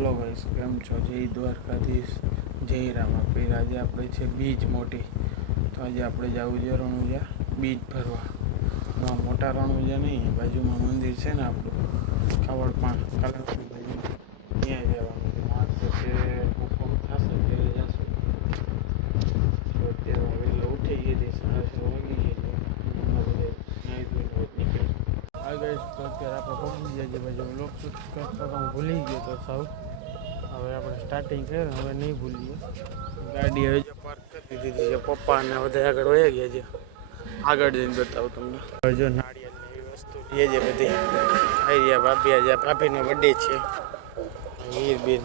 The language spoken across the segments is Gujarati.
હલો ગાઈસ, કેમ છો? જય દ્વારકાધીશ, જય રામાપીર. આજે આપણે છે બીજ મોટી. તો આજે આપણે જવું છે રણુજા બીજ ભરવા. મોટા રણુજા નહીં, બાજુમાં મંદિર છે ને આપણું કાવડમાં કાલરની બાજુ, ત્યાં જવાનું. આ તો છે હુકમ થશે ત્યારે જશું. તો અત્યારે વહેલા ઉઠી ગઈ હતી, 6:30 વાગી ગઈ હતી. બધા નાહી ધોઈને નીકળી. હા ગાઈસ, તો અત્યારે આપણે પહોંચી ગયા છીએ. બાજુ લોક શૂટ કરતા તો હું ભૂલી ગયો તો સાવ. હવે આપણે સ્ટાર્ટિંગ કર્યું, હવે નહીં ભૂલીએ. ગાડી હવે જો પાર્ક કરી દીધી છે. પપ્પા અને બધા આગળ વહી ગયા છે. આગળ જઈને બતાવું તમને. હવે જો નાળિયેરની એવી વસ્તુ લે છે બધી. આવી ગયા ભાભી, આજે ભાભીનો બર્થડે છે. હીરબીન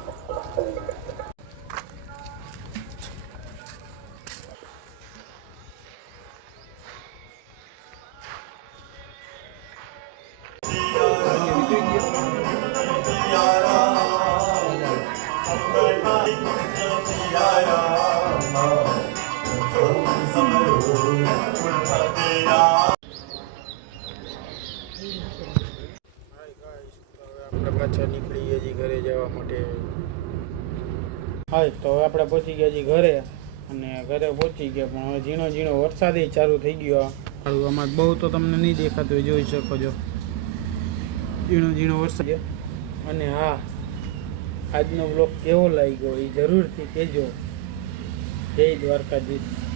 પાછા નીકળી ગયા છીએ ઘરે જવા માટે. હા, તો હવે આપણે પહોંચી ગયા છીએ ઘરે. અને ઘરે પહોંચી ગયા, પણ હવે ઝીણો ઝીણો વરસાદ ચાલુ થઈ ગયો. આમાં બહુ તો તમને નહીં દેખાતું હોય, જોઈ શકો છો ઝીણો ઝીણો વરસાદ. અને હા, આજનો બ્લોગ કેવો લાગ્યો એ જરૂરથી કહેજો. જય દ્વારકાધીશ.